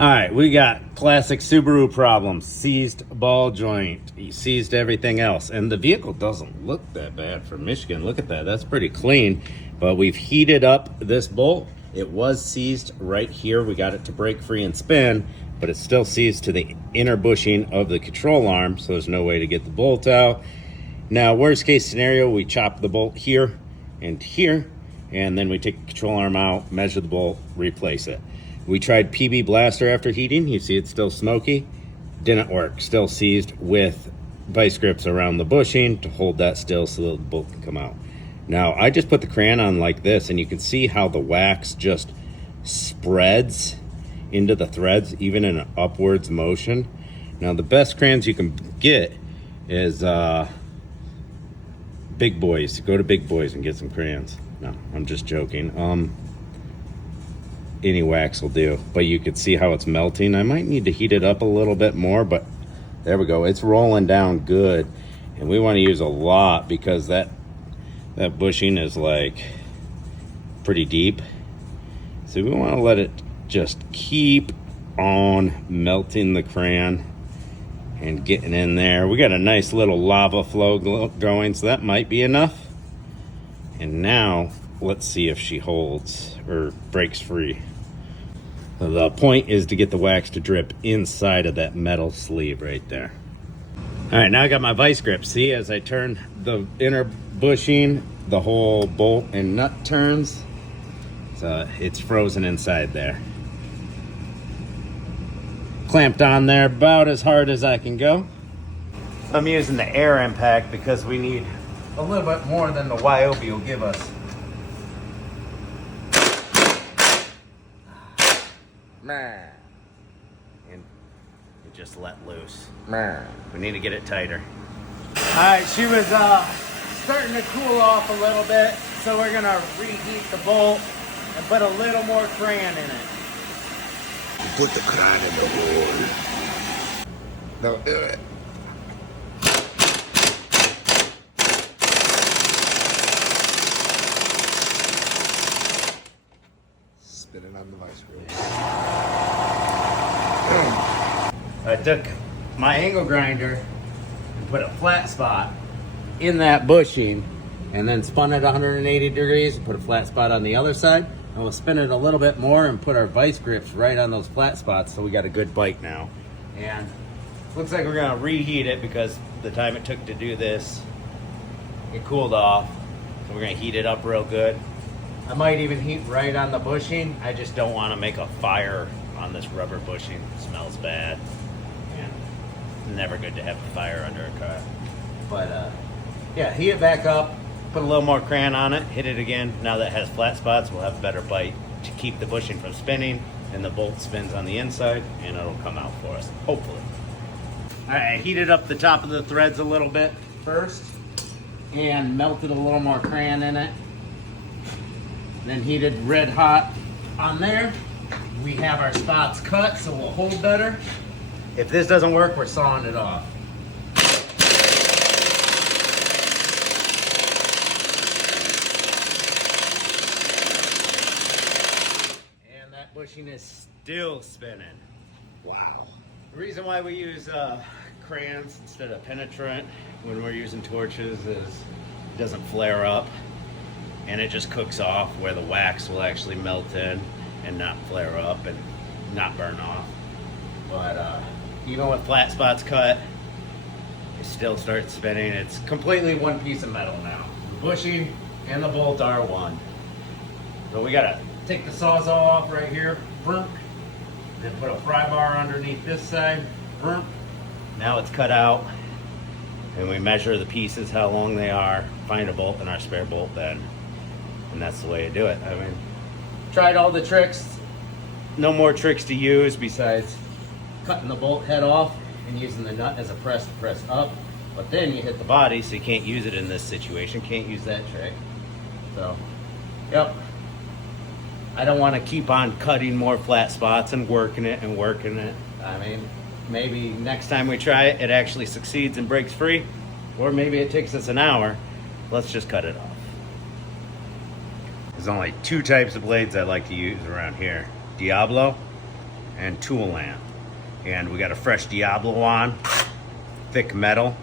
All right, we got classic Subaru problem. Seized ball joint. He seized everything else. And the vehicle doesn't look that bad for Michigan. Look at that. That's pretty clean. But we've heated up this bolt. It was seized right here. We got it to break free and spin, but it's still seized to the inner bushing of the control arm, so there's no way to get the bolt out. Now, worst case scenario, we chop the bolt here and here, and then we take the control arm out, measure the bolt, replace it. We tried PB Blaster after heating. You see it's still smoky. Didn't work. Still seized with vice grips around the bushing to hold that still so that the bolt can come out. Now, I just put the crayon on like this, and you can see how the wax just spreads into the threads, even in an upwards motion. Now, the best crayons you can get is Big Boys. Go to Big Boys and get some crayons. No, I'm just joking. Any wax will do, but you can see how it's melting. I might need to heat it up a little bit more, but there we go. It's rolling down good, and we want to use a lot because that bushing is like pretty deep. So we want to let it just keep on melting the crayon and getting in there. We got a nice little lava flow going, so that might be enough. And now let's see if she holds or breaks free. The point is to get the wax to drip inside of that metal sleeve right there. All right, now I got my vice grip. See, as I turn the inner bushing, the whole bolt and nut turns. So it's frozen inside there. Clamped on there about as hard as I can go. I'm using the air impact because we need a little bit more than the YOB will give us. And it just let loose. We need to get it tighter. All right, she was starting to cool off a little bit, so we're gonna reheat the bolt and put a little more crayon in it. Put the crayon in the bowl. Now do it. Spin it on the vice grip. I took my angle grinder and put a flat spot in that bushing and then spun it 180 degrees and put a flat spot on the other side. And we'll spin it a little bit more and put our vice grips right on those flat spots so we got a good bite now. And looks like we're gonna reheat it because the time it took to do this, it cooled off. So we're gonna heat it up real good. I might even heat right on the bushing. I just don't wanna make a fire on this rubber bushing. It smells bad. And never good to have a fire under a car. But yeah, heat it back up, put a little more crayon on it, hit it again. Now that it has flat spots, we'll have a better bite to keep the bushing from spinning, and the bolt spins on the inside, and it'll come out for us, hopefully. All right, I heated up the top of the threads a little bit first, and melted a little more crayon in it. Then heated red hot on there. We have our spots cut, so we'll hold better. If this doesn't work, we're sawing it off. And that bushing is still spinning. Wow. The reason why we use crayons instead of penetrant when we're using torches is it doesn't flare up and it just cooks off where the wax will actually melt in and not flare up and not burn off. But even with flat spots cut, it still starts spinning. It's completely one piece of metal now. The bushing and the bolt are one. So we gotta take the sawzall off right here, then put a pry bar underneath this side. Now it's cut out, and we measure the pieces, how long they are, find a bolt in our spare bolt bed, and that's the way to do it. I mean, tried all the tricks. No more tricks to use besides cutting the bolt head off and using the nut as a press to press up. But then you hit the body, so you can't use it in this situation. Can't use that trick. So, yep. I don't want to keep on cutting more flat spots and working it and working it. I mean, maybe next time we try it, it actually succeeds and breaks free. Or maybe it takes us an hour. Let's just cut it off. There's only two types of blades I like to use around here. Diablo and tool lamp. And we got a fresh Diablo on, thick metal.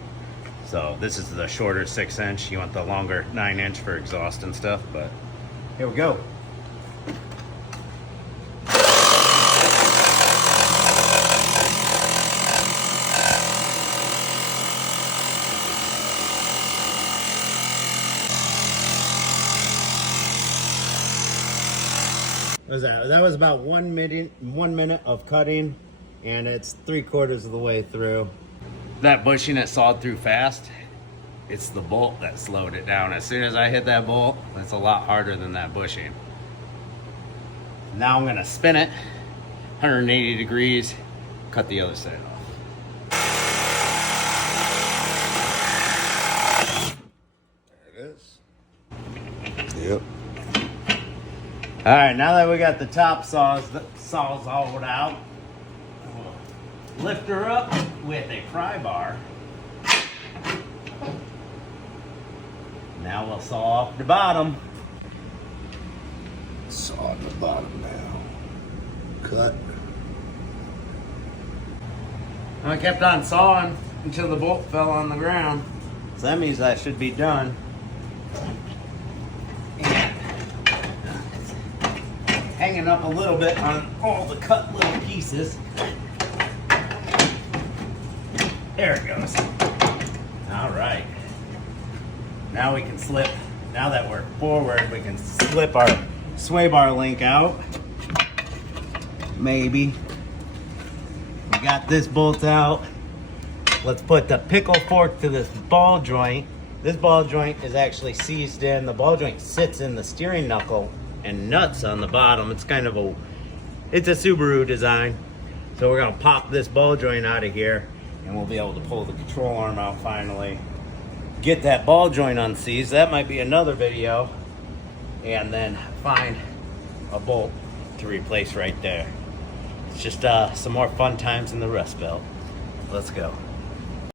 So this is the shorter 6-inch. You want the longer 9-inch for exhaust and stuff, but here we go. What was that? That was about 1 minute of cutting, and it's 3/4 of the way through. That bushing it sawed through fast. It's the bolt that slowed it down. As soon as I hit that bolt, it's a lot harder than that bushing. Now I'm gonna spin it 180 degrees, cut the other side off. There it is. Yep. All right, now that we got the top saws all out, we'll lift her up with a pry bar. Now we'll saw off the bottom. Saw the bottom now. Cut. I kept on sawing until the bolt fell on the ground. So that means I should be done. And hanging up a little bit on all the cut little pieces. There it goes. All right. Now we can slip, now that we're forward, we can slip our sway bar link out. Maybe. We got this bolt out. Let's put the pickle fork to this ball joint. This ball joint is actually seized in. The ball joint sits in the steering knuckle and nuts on the bottom. It's kind of it's a Subaru design. So we're gonna pop this ball joint out of here and we'll be able to pull the control arm out finally. Get that ball joint unseized. That might be another video. And then find a bolt to replace right there. It's just some more fun times in the Rust Belt. Let's go.